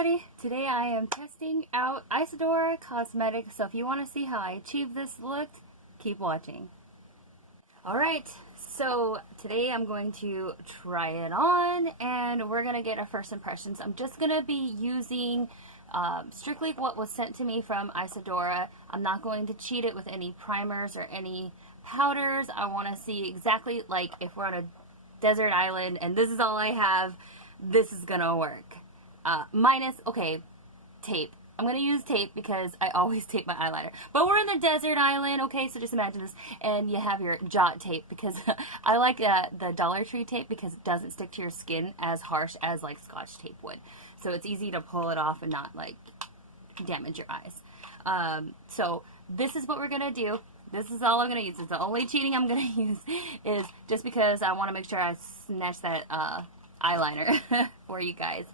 everybody, today I am testing out Isadora Cosmetics, so if you want to see how I achieve this look, keep watching. Alright, so today I'm going to try it on and we're going to get our first impressions. I'm just going to be using strictly what was sent to me from Isadora. I'm not going to cheat it with any primers or any powders. I want to see exactly, like, if we're on a desert island and this is all I have, this is going to work. Minus, okay, tape. I'm going to use tape because I always tape my eyeliner. But we're in the desert island, okay, so just imagine this. And you have your jot tape because I like the Dollar Tree tape because it doesn't stick to your skin as harsh as like Scotch tape would. So it's easy to pull it off and not like damage your eyes. So this is what we're going to do. This is all I'm going to use. It's the only cheating I'm going to use is just because I want to make sure I snatch that eyeliner for you guys.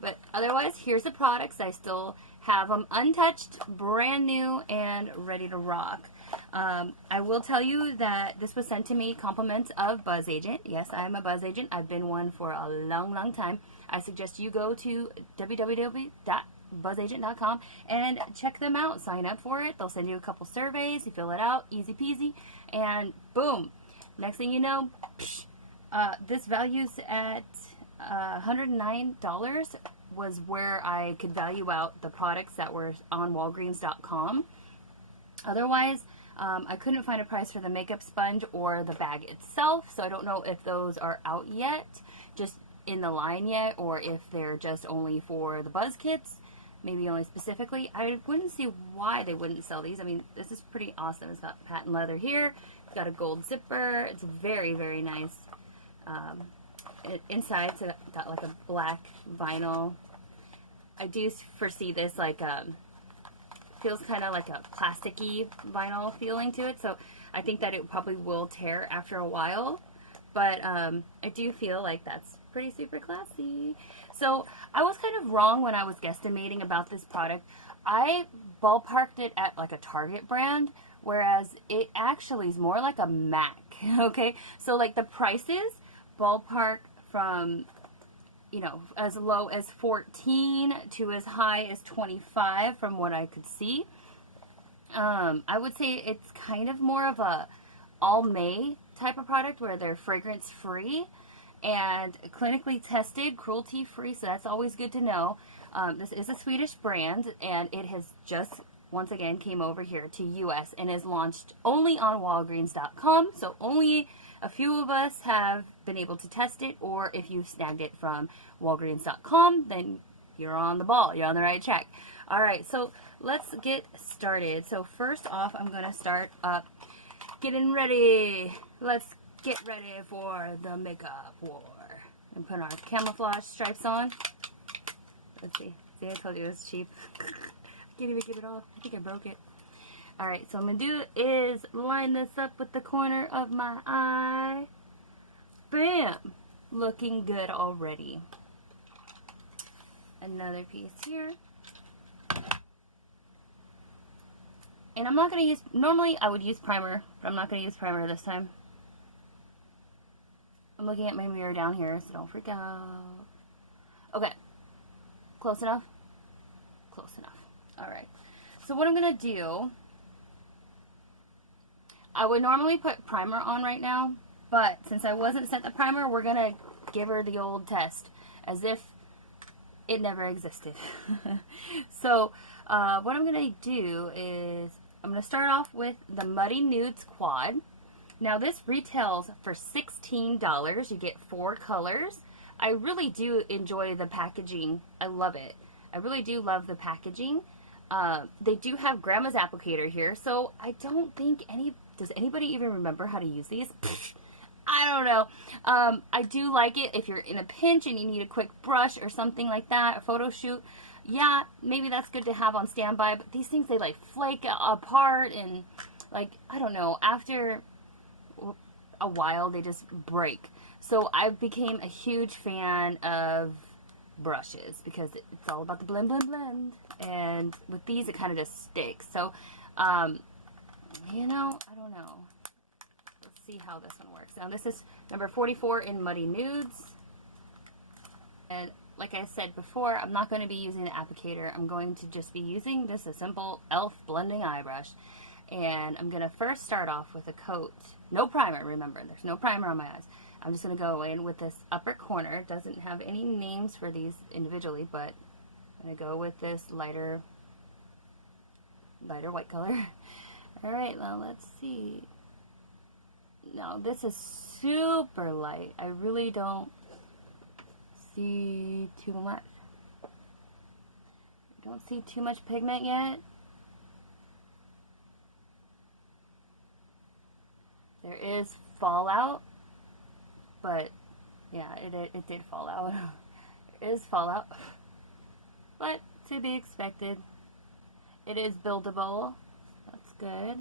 But otherwise, here's the products. I still have them untouched, brand new, and ready to rock. I will tell you that this was sent to me compliments of Bzzagent. Yes, I am a Bzzagent. I've been one for a long, long time. I suggest you go to www.bzzagent.com and check them out. Sign up for it. They'll send you a couple surveys. You fill it out, easy peasy, and boom. Next thing you know, this values at $109 was where I could value out the products that were on Walgreens.com. Otherwise, I couldn't find a price for the makeup sponge or the bag itself, so I don't know if those are out yet, just in the line yet, or if they're just only for the Buzz Kits, maybe only specifically. I wouldn't see why they wouldn't sell these. I mean, this is pretty awesome. It's got patent leather here, it's got a gold zipper, it's very, very nice. Inside, so got like a black vinyl. I do foresee this like feels kind of like a plasticky vinyl feeling to it, so I think that it probably will tear after a while, but I do feel like that's pretty super classy. So I was kind of wrong when I was guesstimating about this product. I ballparked it at like a Target brand, whereas it actually is more like a MAC. Okay, so like the prices ballpark from, you know, as low as 14 to as high as 25 from what I could see. I would say it's kind of more of a all-May type of product where they're fragrance free and clinically tested, cruelty free, so that's always good to know. This is a Swedish brand and it has just once again came over here to US and is launched only on Walgreens.com, so only a few of us have been able to test it, or if you've snagged it from Walgreens.com, then you're on the ball. You're on the right track. Alright, so let's get started. So first off, I'm going to start getting ready. Let's get ready for the makeup war. And put our camouflage stripes on. Let's see. See, I told you it was cheap. Can't even get it off. I think I broke it. Alright, so I'm going to do is line this up with the corner of my eye. Bam! Looking good already. Another piece here. And I'm not going to use, normally I would use primer, but I'm not going to use primer this time. I'm looking at my mirror down here, so don't freak out. Okay. Close enough? Close enough. Alright. So what I'm going to do, I would normally put primer on right now, but since I wasn't sent the primer, we're going to give her the old test as if it never existed. So what I'm going to do is I'm going to start off with the Muddy Nudes Quad. Now this retails for $16. You get 4 colors. I really do enjoy the packaging. I love it. I really do love the packaging. They do have Grandma's applicator here, so I don't think does anybody even remember how to use these? I don't know. I do like it if you're in a pinch and you need a quick brush or something like that, a photo shoot. Yeah, maybe that's good to have on standby, but these things, they like flake apart and like, I don't know, after a while they just break. So I became a huge fan of brushes because it's all about the blend, blend, blend. And with these, it kind of just sticks. So, you know, I don't know. Let's see how this one works. Now, this is number 44 in Muddy Nudes. And like I said before, I'm not going to be using the applicator. I'm going to just be using this a simple e.l.f. blending eye brush. And I'm going to first start off with a coat. No primer, remember. There's no primer on my eyes. I'm just going to go in with this upper corner. It doesn't have any names for these individually, but I'm going to go with this lighter white color. Alright, now let's see. Now, this is super light. I really don't see too much. Don't see too much pigment yet. There is fallout, but yeah, it did fall out. There is fallout, but to be expected. It is buildable. That's good.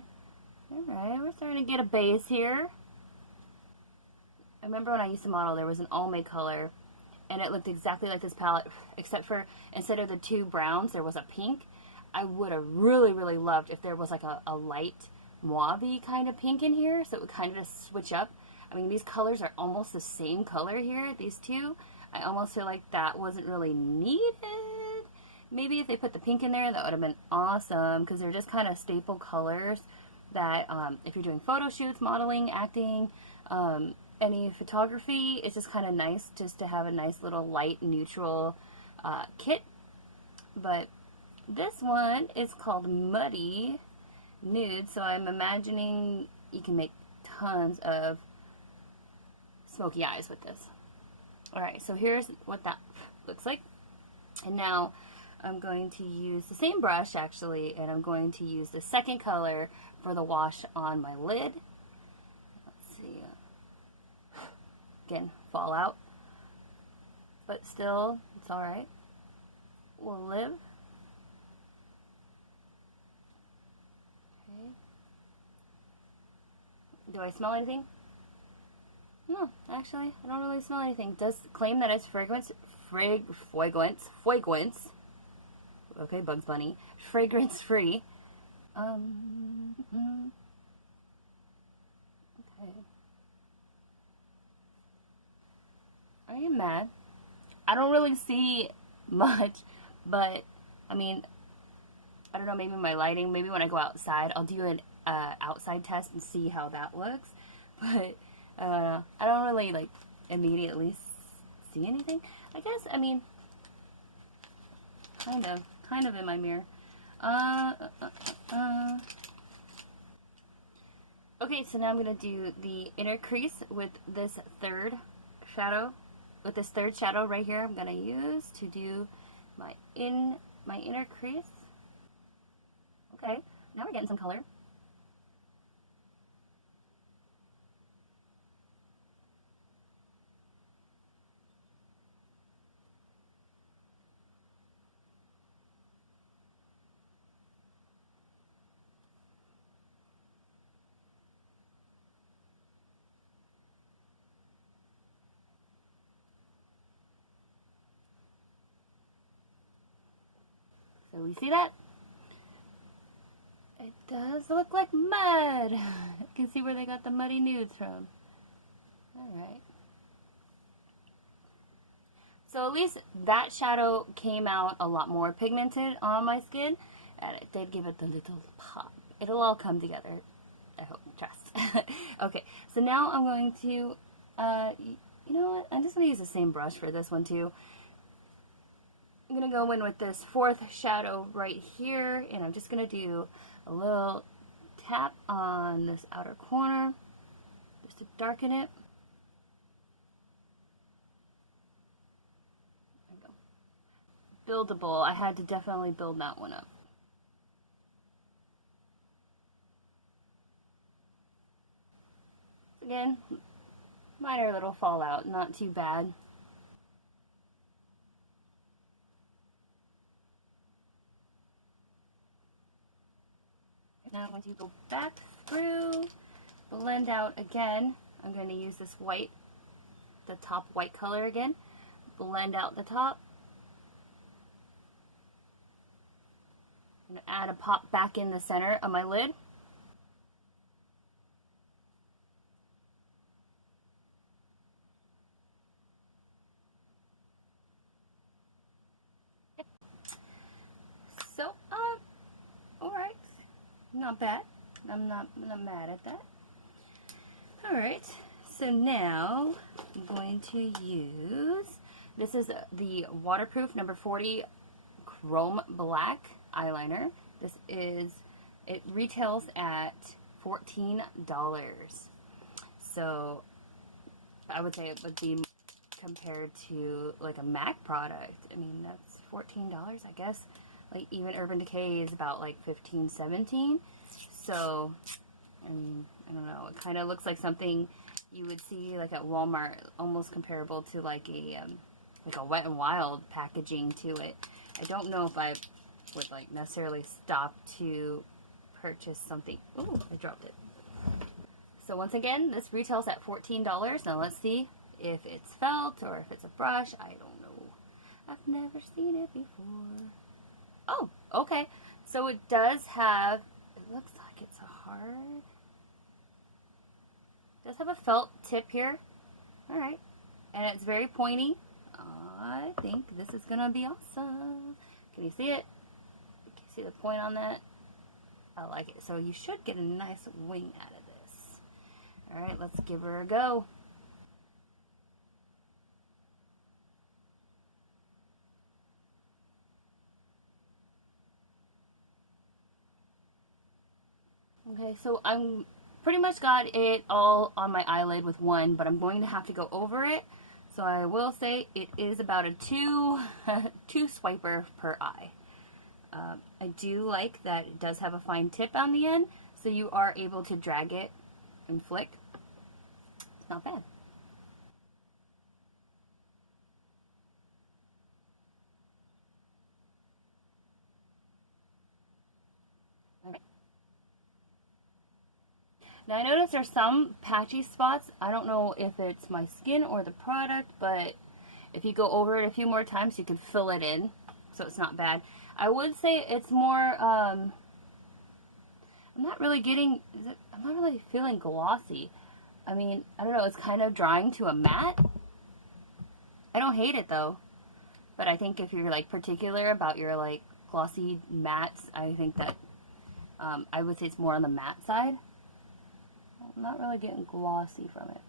Alright, we're starting to get a base here. I remember when I used to model, there was an almond color, and it looked exactly like this palette, except for instead of the two browns, there was a pink. I would have really, really loved if there was like a light mauve-y kind of pink in here, so it would kind of just switch up. I mean, these colors are almost the same color here, these two. I almost feel like that wasn't really needed. Maybe if they put the pink in there, that would have been awesome, because they're just kind of staple colors that if you're doing photo shoots, modeling, acting, any photography, it's just kind of nice just to have a nice little light neutral kit. But this one is called Muddy Nude, so I'm imagining you can make tons of smoky eyes with this. Alright, so here's what that looks like. And now I'm going to use the same brush actually, and I'm going to use the second color for the wash on my lid. Let's see. Again, fallout. But still, it's alright. We'll live. Okay. Do I smell anything? No, actually, I don't really smell anything. It does claim that it's fragrance. Okay, Bugs Bunny. Fragrance free. Okay. Are you mad? I don't really see much, but I mean, I don't know, maybe my lighting, maybe when I go outside, I'll do an outside test and see how that looks. But I don't really like immediately see anything. I guess, I mean, kind of in my mirror. Okay, so now I'm going to do the inner crease with this third shadow. With this third shadow right here, I'm going to use to do my inner crease. Okay, now we're getting some color. So we see that? It does look like mud. You can see where they got the muddy nudes from. Alright. So at least that shadow came out a lot more pigmented on my skin. And it did give it the little pop. It'll all come together. I hope. Trust. Okay. So now I'm going to, you know what? I'm just going to use the same brush for this one too. I'm going to go in with this fourth shadow right here, and I'm just going to do a little tap on this outer corner just to darken it. There we go. Buildable. I had to definitely build that one up. Again, minor little fallout, not too bad. Now I'm going to go back through, blend out again. I'm going to use this white, the top white color again. Blend out the top. I'm going to add a pop back in the center of my lid. So, alright. Not bad. I'm not mad at that. Alright, so now I'm going to use, this is the waterproof number 40 chrome black eyeliner. It retails at $14. So I would say it would be compared to like a MAC product. I mean, that's $14, I guess. Like even Urban Decay is about like $15, $17. So, I don't know. It kind of looks like something you would see like at Walmart, almost comparable to like a Wet n Wild packaging to it. I don't know if I would like necessarily stop to purchase something. Ooh, I dropped it. So once again, this retails at $14. Now let's see if it's felt or if it's a brush. I don't know. I've never seen it before. Oh, okay. So it does have, it looks like it's a hard, it does have a felt tip here. Alright. And it's very pointy. I think this is going to be awesome. Can you see it? Can you see the point on that? I like it. So you should get a nice wing out of this. Alright, let's give her a go. Okay, so I'm pretty much got it all on my eyelid with one, but I'm going to have to go over it. So I will say it is about a two swiper per eye. I do like that it does have a fine tip on the end, so you are able to drag it and flick. It's not bad. Okay. Now I notice there's some patchy spots. I don't know if it's my skin or the product, but if you go over it a few more times, you can fill it in, so it's not bad. I would say it's more, I'm not really getting, I'm not really feeling glossy. I mean, I don't know, it's kind of drying to a matte. I don't hate it though, but I think if you're like particular about your like glossy mattes, I think that, I would say it's more on the matte side. I'm not really getting glossy from it.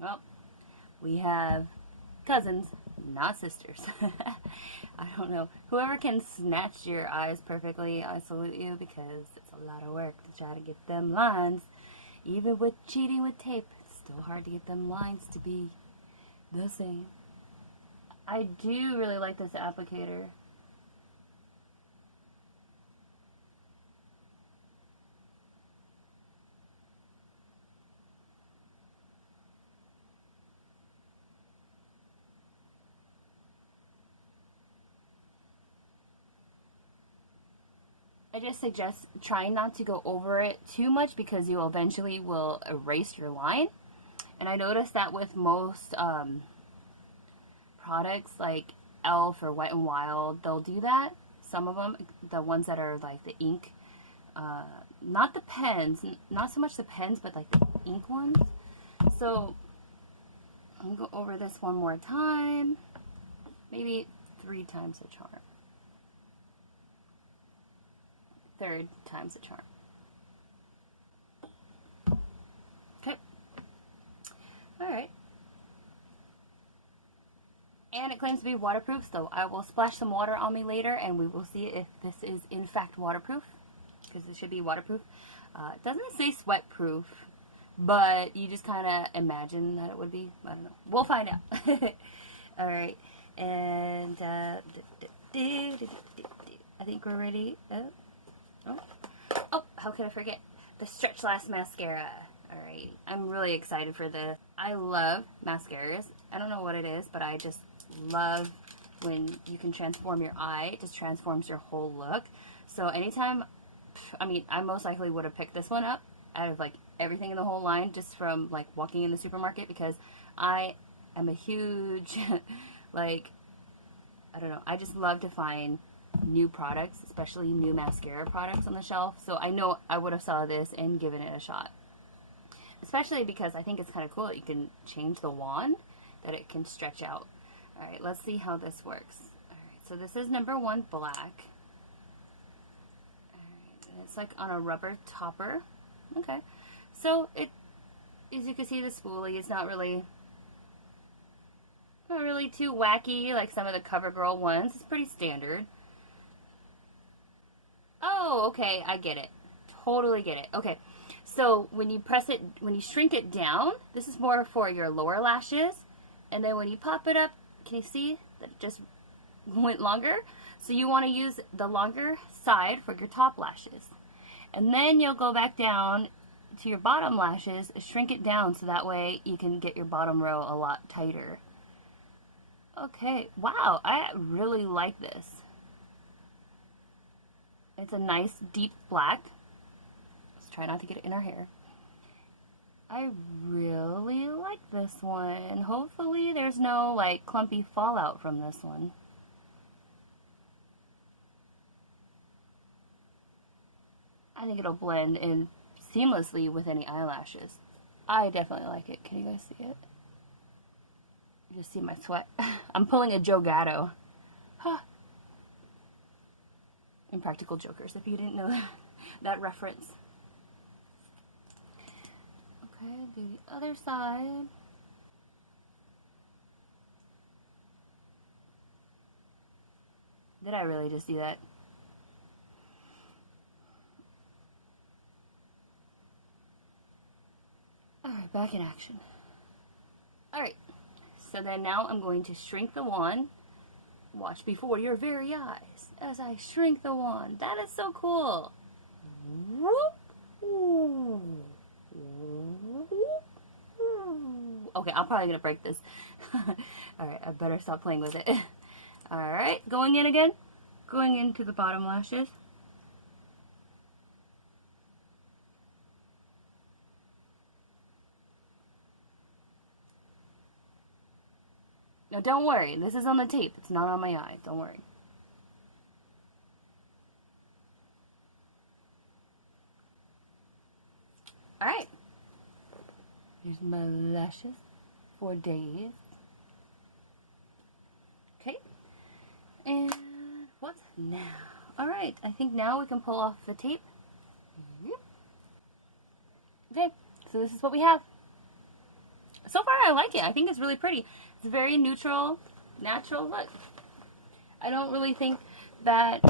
Well, we have cousins, not sisters. I don't know. Whoever can snatch your eyes perfectly, I salute you, because it's a lot of work to try to get them lines. Even with cheating with tape, it's still hard to get them lines to be the same. I do really like this applicator. I just suggest trying not to go over it too much because you eventually will erase your line. And I noticed that with most products like e.l.f. or Wet n Wild, they'll do that. Some of them, the ones that are like the ink, not the pens, not so much the pens, but like the ink ones. So I'm going to go over this one more time, maybe 3 times the charm. 3rd time's the charm. Okay. Alright. And it claims to be waterproof, so I will splash some water on me later and we will see if this is in fact waterproof, because it should be waterproof. It doesn't say sweat proof, but you just kind of imagine that it would be. I don't know. We'll find out. Alright. And I think we're ready. Oh, how could I forget? The Stretch Last Mascara. Alright, I'm really excited for this. I love mascaras. I don't know what it is, but I just love when you can transform your eye. It just transforms your whole look. So anytime, I mean, I most likely would have picked this one up out of like everything in the whole line just from like walking in the supermarket, because I am a huge Like, I don't know, I just love to find new products, especially new mascara products on the shelf. So I know I would have saw this and given it a shot. Especially because I think it's kind of cool that you can change the wand, that it can stretch out. Alright, let's see how this works. Alright, so this is number 1 black. Alright, and it's like on a rubber topper. Okay, so it, as you can see, the spoolie is not really too wacky like some of the CoverGirl ones. It's pretty standard. Oh, okay, I get it. Totally get it. Okay, so when you press it, when you shrink it down, this is more for your lower lashes. And then when you pop it up, can you see that it just went longer? So you want to use the longer side for your top lashes. And then you'll go back down to your bottom lashes, shrink it down so that way you can get your bottom row a lot tighter. Okay, wow, I really like this. It's a nice deep black. Let's try not to get it in our hair. I really like this one. Hopefully there's no like clumpy fallout from this one. I think it'll blend in seamlessly with any eyelashes. I definitely like it. Can you guys see it? You just see my sweat. I'm pulling a Joe Gatto. Huh. Impractical Jokers, if you didn't know that reference. Okay, do the other side. Did I really just do that? Alright, back in action. Alright, so then now I'm going to shrink the wand. Watch before your very eyes as I shrink the wand. That is so cool. Okay, I'm probably going to break this. Alright, I better stop playing with it. Alright, going in again. Going into the bottom lashes. Now don't worry, this is on the tape. It's not on my eye. Don't worry. Alright. There's my lashes for days. Okay. And what's now? Alright, I think now we can pull off the tape. Okay, so this is what we have. So far I like it. I think it's really pretty. It's a very neutral, natural look. I don't really think that,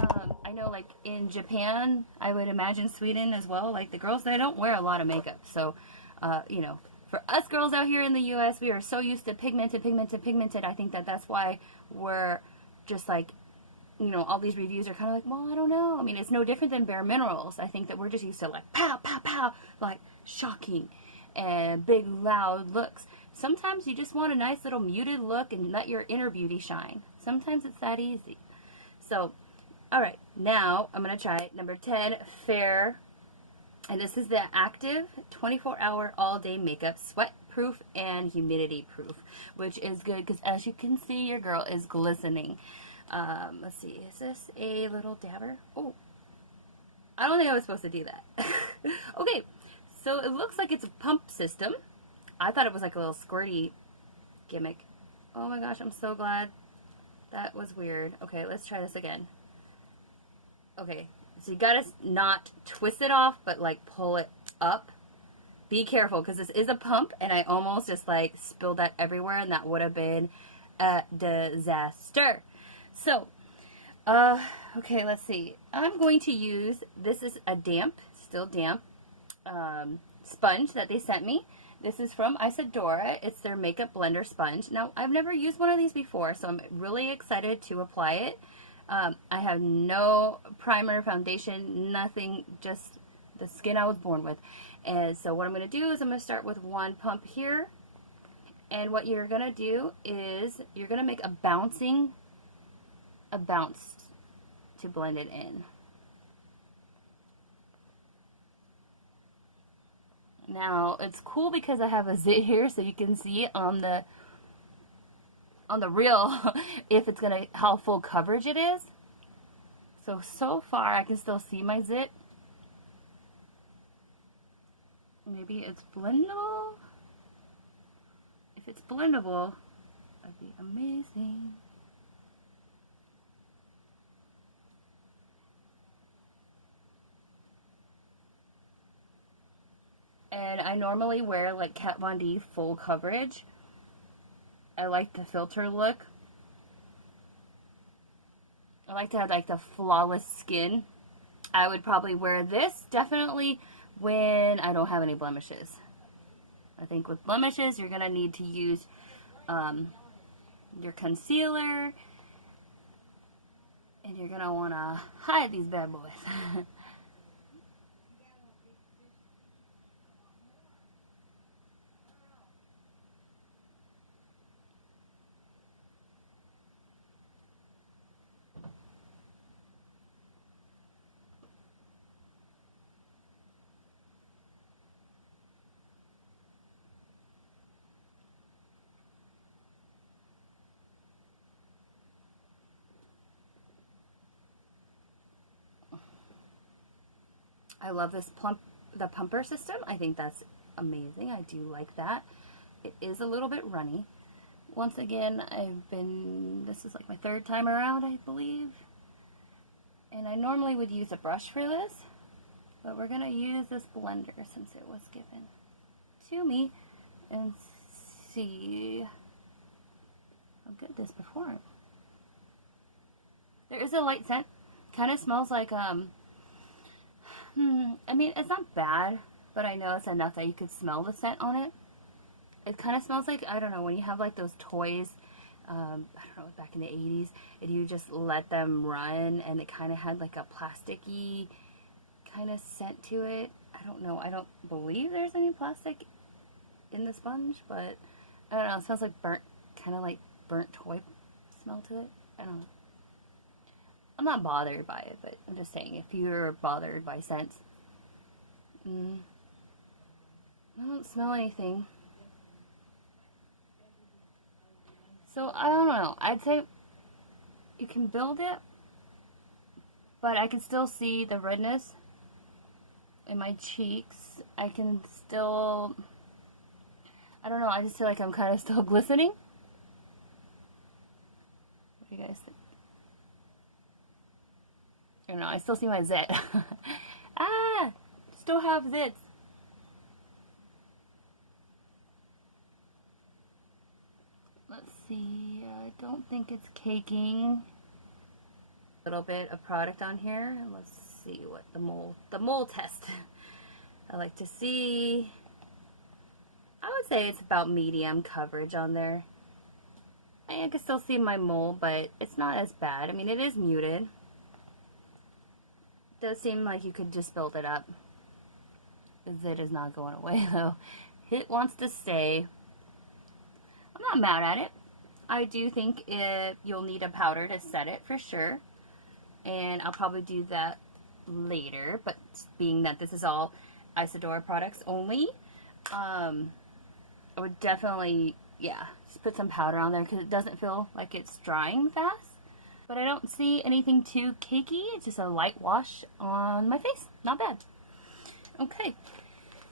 I know like in Japan, I would imagine Sweden as well, like the girls, they don't wear a lot of makeup. So, you know, for us girls out here in the US, we are so used to pigmented. I think that that's why we're just like, you know, all these reviews are kind of like, well, I don't know. I mean, it's no different than Bare Minerals. I think that we're just used to like pow, pow, pow, like shocking and big, loud looks. Sometimes you just want a nice little muted look and let your inner beauty shine. Sometimes it's that easy. So, alright, now I'm going to try number 10, Fair. And this is the active 24-hour all-day makeup, sweat-proof and humidity-proof, which is good because as you can see, your girl is glistening. Let's see, is this a little dabber? Oh, I don't think I was supposed to do that. Okay, so it looks like it's a pump system. I thought it was like a little squirty gimmick. Oh my gosh, I'm so glad. That was weird. Okay, let's try this again. Okay, so you gotta not twist it off, but like pull it up. Be careful, because this is a pump, and I almost just like spilled that everywhere, and that would have been a disaster. So, okay, let's see. I'm going to use, this is a damp, still damp, sponge that they sent me. This is from Isadora. It's their makeup blender sponge. Now, I've never used one of these before, so I'm really excited to apply it. I have no primer, foundation, nothing, just the skin I was born with. And so what I'm going to do is I'm going to start with one pump here. And what you're going to do is you're going to make a bounce to blend it in. Now, it's cool because I have a zit here, so you can see on the on the real if it's gonna, how full coverage it is. So far I can still see my zit. Maybe it's blendable. If it's blendable, that'd be amazing. And I normally wear like Kat Von D full coverage. I like the filter look. I like to have like the flawless skin. I would probably wear this definitely when I don't have any blemishes. I think with blemishes, you're gonna need to use your concealer, and you're gonna wanna hide these bad boys. I love this the pumper system. I think that's amazing. I do like that. It is a little bit runny. Once again, this is like my third time around, I believe. And I normally would use a brush for this, but we're gonna use this blender since it was given to me and see how good this performs. There is a light scent. Kind of smells like I mean, it's not bad, but I know it's enough that you could smell the scent on it. It kind of smells like, I don't know, when you have like those toys, I don't know, back in the 80s, and you just let them run, and it kind of had like a plasticky kind of scent to it. I don't know, I don't believe there's any plastic in the sponge, but I don't know, it smells like burnt, kind of like burnt toy smell to it. I don't know. I'm not bothered by it, but I'm just saying, if you're bothered by scents. I don't smell anything. So, I don't know. I'd say you can build it, but I can still see the redness in my cheeks. I can still, I don't know, I just feel like I'm kind of still glistening. What do you guys think? I don't know, I still see my zit. Still have zits. Let's see, I don't think it's caking. A little bit of product on here. Let's see what the mole test. I like to see, I would say it's about medium coverage on there. I can still see my mole, but it's not as bad. I mean, it is muted. It does seem like you could just build it up. The zit is not going away though. It wants to stay. I'm not mad at it. I do think you'll need a powder to set it for sure. And I'll probably do that later. But being that this is all Isadora products only, I would definitely, yeah, just put some powder on there because it doesn't feel like it's drying fast. But I don't see anything too cakey. It's just a light wash on my face. Not bad. Okay.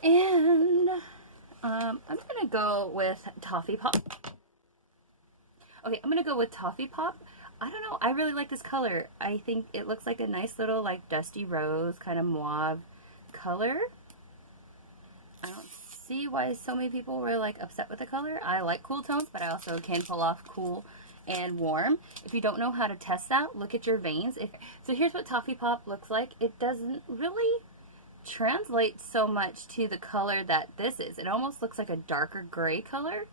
And I'm going to go with Toffee Pop. Okay, I'm going to go with Toffee Pop. I don't know. I really like this color. I think it looks like a nice little like dusty rose kind of mauve color. I don't see why so many people were like upset with the color. I like cool tones, but I also can pull off cool and warm. If you don't know how to test that, look at your veins. So here's what Toffee Pop looks like. It doesn't really translate so much to the color that this is. It almost looks like a darker gray color,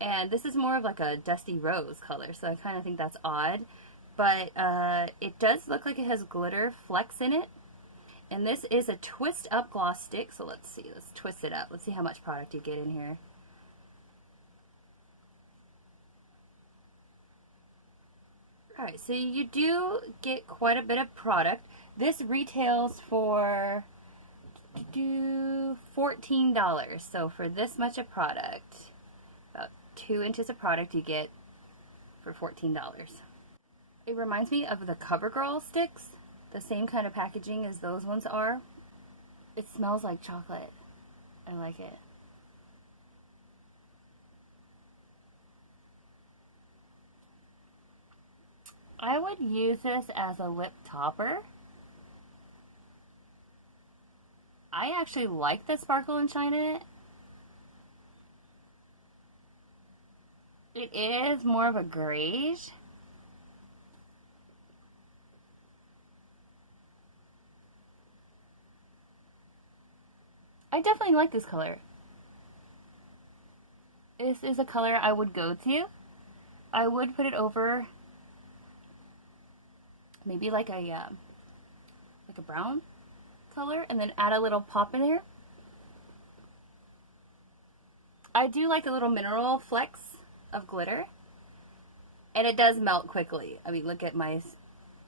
and this is more of like a dusty rose color, so I kind of think that's odd. But it does look like it has glitter flecks in it, and this is a twist up gloss stick. So let's see, let's twist it up. Let's see how much product you get in here. Alright, so you do get quite a bit of product. This retails for $14. So for this much of product, about 2 inches of product, you get for $14. It reminds me of the CoverGirl sticks, the same kind of packaging as those ones are. It smells like chocolate. I like it. I would use this as a lip topper. I actually like the sparkle and shine in it. It is more of a grayish. I definitely like this color. This is a color I would go to. I would put it over maybe like a brown color and then add a little pop in there. I do like the little mineral flecks of glitter, and it does melt quickly. I mean, look at my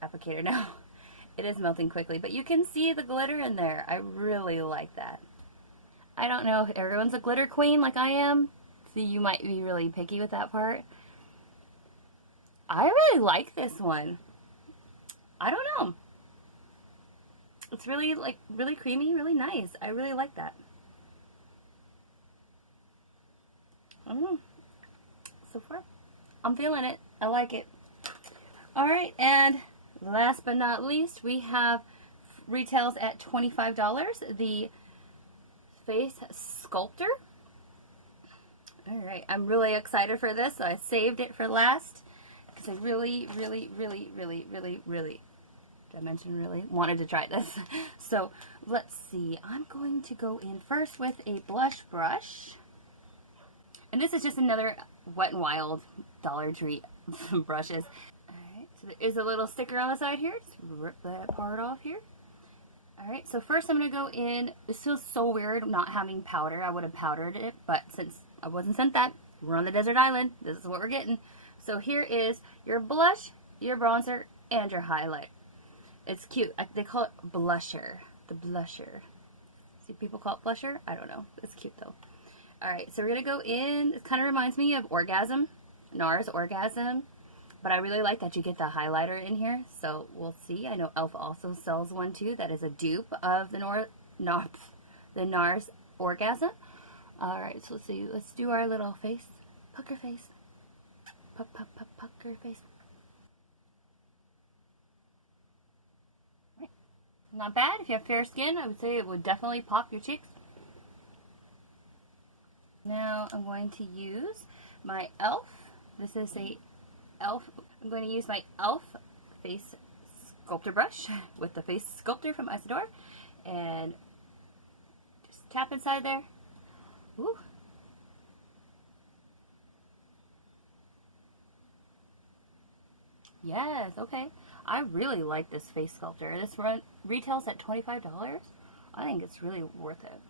applicator now. It is melting quickly, but you can see the glitter in there. I really like that. I don't know if everyone's a glitter queen like I am, so you might be really picky with that part. I really like this one. I don't know. It's really, like, really creamy, really nice. I really like that. I don't know. So far, I'm feeling it. I like it. Alright, and last but not least, we have retails at $25, the Face Sculptor. Alright, I'm really excited for this, so I saved it for last, because I really, did I mention really? Wanted to try this. So, let's see. I'm going to go in first with a blush brush. And this is just another Wet n Wild Dollar Tree brushes. Alright, so there is a little sticker on the side here. Just rip that part off here. Alright, so first I'm going to go in. This feels so weird not having powder. I would have powdered it, but since I wasn't sent that, we're on the desert island. This is what we're getting. So here is your blush, your bronzer, and your highlight. It's cute. They call it blusher. The blusher. See, people call it blusher? I don't know. It's cute though. Alright, so we're going to go in. It kind of reminds me of Orgasm. NARS Orgasm. But I really like that you get the highlighter in here. So we'll see. I know e.l.f. also sells one too. That is a dupe of the NARS Orgasm. Alright, so let's see. Let's do our little face. Pucker face. Pucker face. Not bad. If you have fair skin, I would say it would definitely pop your cheeks. Now I'm going to use my e.l.f. This is a e.l.f. I'm going to use my e.l.f. Face Sculptor brush with the Face Sculptor from Isadora. And just tap inside there. Woo. Yes, okay. I really like this face sculptor. This retails at $25. I think it's really worth it.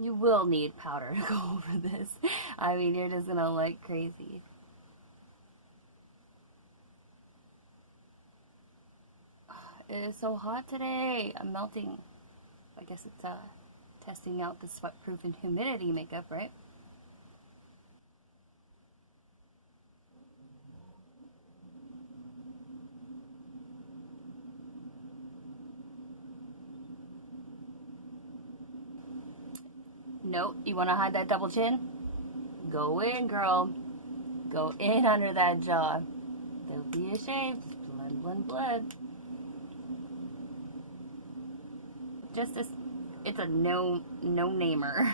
You will need powder to go over this. I mean, you're just gonna like crazy. It is so hot today. I'm melting. I guess it's testing out the sweat-proof and humidity makeup, right? Nope, you want to hide that double chin? Go in, girl. Go in under that jaw. Don't be ashamed. Just blend, blend. Just this, it's a no-namer.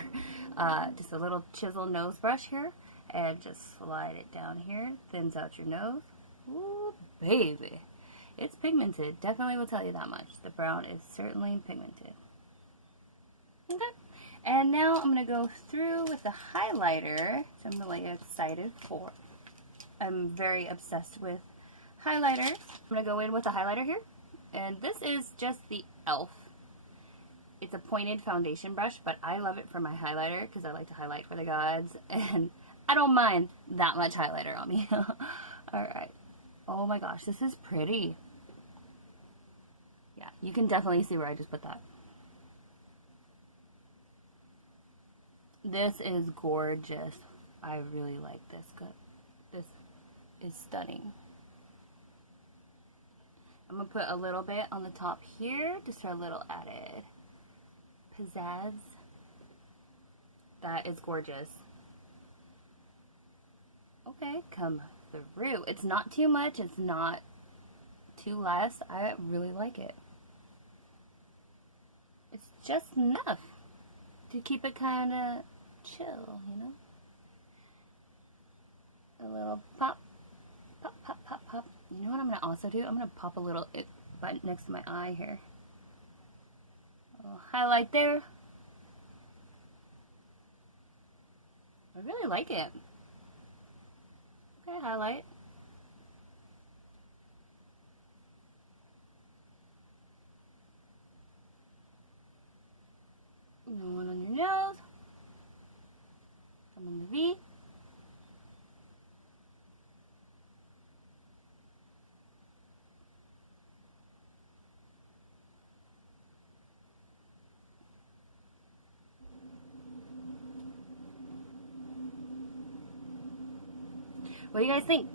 Just a little chisel nose brush here. And just slide it down here. Thins out your nose. Ooh, baby. It's pigmented. Definitely will tell you that much. The brown is certainly pigmented. Okay. And now I'm going to go through with the highlighter, which I'm really excited for. I'm very obsessed with highlighters. I'm going to go in with a highlighter here. And this is just the e.l.f. It's a pointed foundation brush, but I love it for my highlighter because I like to highlight for the gods. And I don't mind that much highlighter on me. Alright. Oh my gosh, this is pretty. Yeah, you can definitely see where I just put that. This is gorgeous. I really like this. This is stunning. I'm going to put a little bit on the top here, just for a little added pizzazz. That is gorgeous. Okay, come through. It's not too much, it's not too less. I really like it. It's just enough to keep it kind of chill, you know? A little pop, pop, pop, pop, pop. You know what I'm going to also do? I'm going to pop a little button next to my eye here. A little highlight there. I really like it. Okay, highlight. One on your nose. Some on the V. What do you guys think?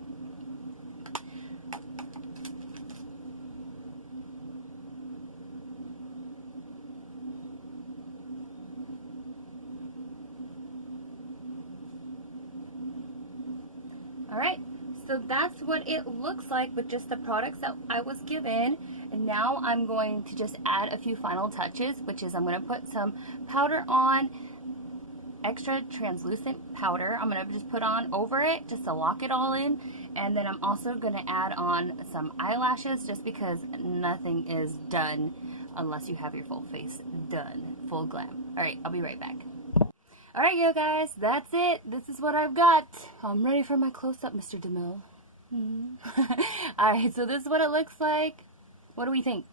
Alright, so that's what it looks like with just the products that I was given. And now I'm going to just add a few final touches, which is I'm going to put some powder on, extra translucent powder. I'm going to just put on over it just to lock it all in. And then I'm also going to add on some eyelashes just because nothing is done unless you have your full face done, full glam. Alright, I'll be right back. Alright, you guys, that's it. This is what I've got. I'm ready for my close-up, Mr. DeMille. Alright, so this is what it looks like. What do we think?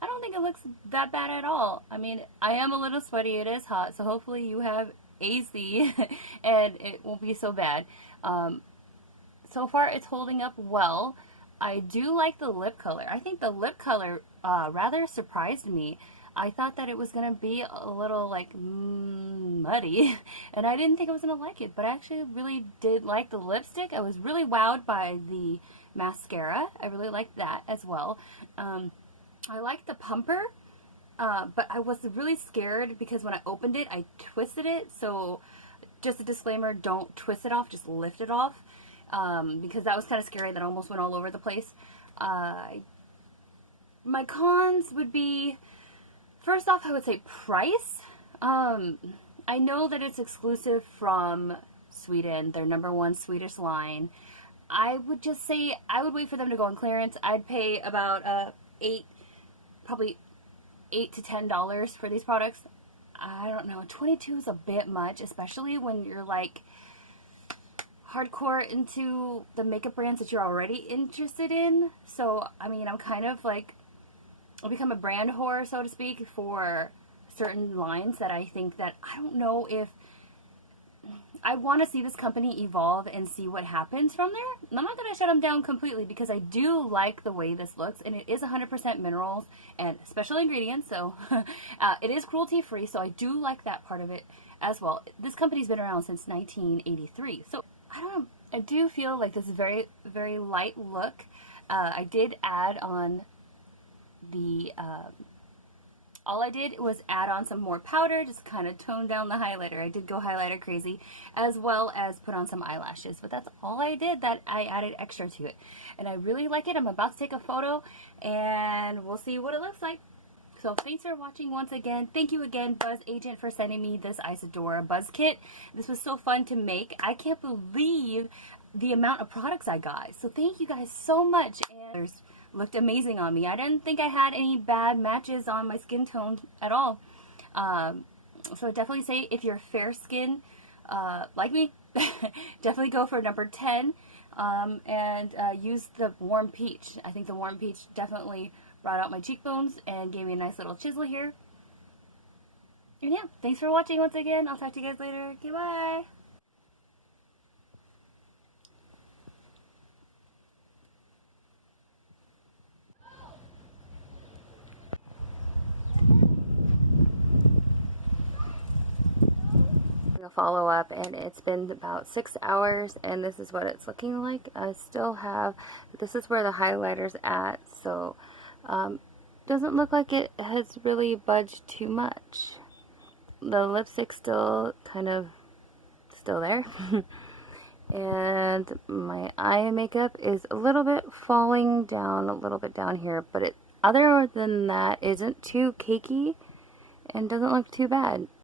I don't think it looks that bad at all. I mean, I am a little sweaty. It is hot, so hopefully you have AC and it won't be so bad. So far, it's holding up well. I do like the lip color. I think the lip color rather surprised me. I thought that it was going to be a little, like, muddy, and I didn't think I was going to like it, but I actually really did like the lipstick. I was really wowed by the mascara. I really liked that as well. I liked the pumper, but I was really scared because when I opened it, I twisted it, so just a disclaimer, don't twist it off, just lift it off, because that was kind of scary. That almost went all over the place. My cons would be, first off, I would say price. I know that it's exclusive from Sweden, their #1 Swedish line. I would just say I would wait for them to go on clearance. I'd pay about probably $8 to $10 for these products. I don't know, 22 is a bit much, especially when you're like hardcore into the makeup brands that you're already interested in. So, I mean, I'm kind of like, I'll become a brand whore, so to speak, for certain lines that I think that, I don't know if, I want to see this company evolve and see what happens from there. And I'm not going to shut them down completely because I do like the way this looks, and it is 100% minerals and special ingredients, so it is cruelty free, so I do like that part of it as well. This company's been around since 1983, so I don't know, I do feel like this is very, very light look. I did add on the, all I did was add on some more powder, just kind of tone down the highlighter. I did go highlighter crazy, as well as put on some eyelashes, but that's all I did that I added extra to it. And I really like it. I'm about to take a photo, and we'll see what it looks like. So thanks for watching once again. Thank you again, Bzzagent, for sending me this Isadora Buzz Kit. This was so fun to make. I can't believe the amount of products I got. So thank you guys so much. And looked amazing on me. I didn't think I had any bad matches on my skin tone at all. So definitely say if you're fair skin like me, definitely go for number 10 and use the warm peach. I think the warm peach definitely brought out my cheekbones and gave me a nice little chisel here. And yeah, thanks for watching once again. I'll talk to you guys later. Goodbye. a follow-up, and it's been about 6 hours, and this is what it's looking like. I still have, this is where the highlighter's at, so doesn't look like it has really budged too much. The lipstick's still kind of still there. And my eye makeup is a little bit falling down, a little bit down here, but it, other than that, isn't too cakey and doesn't look too bad.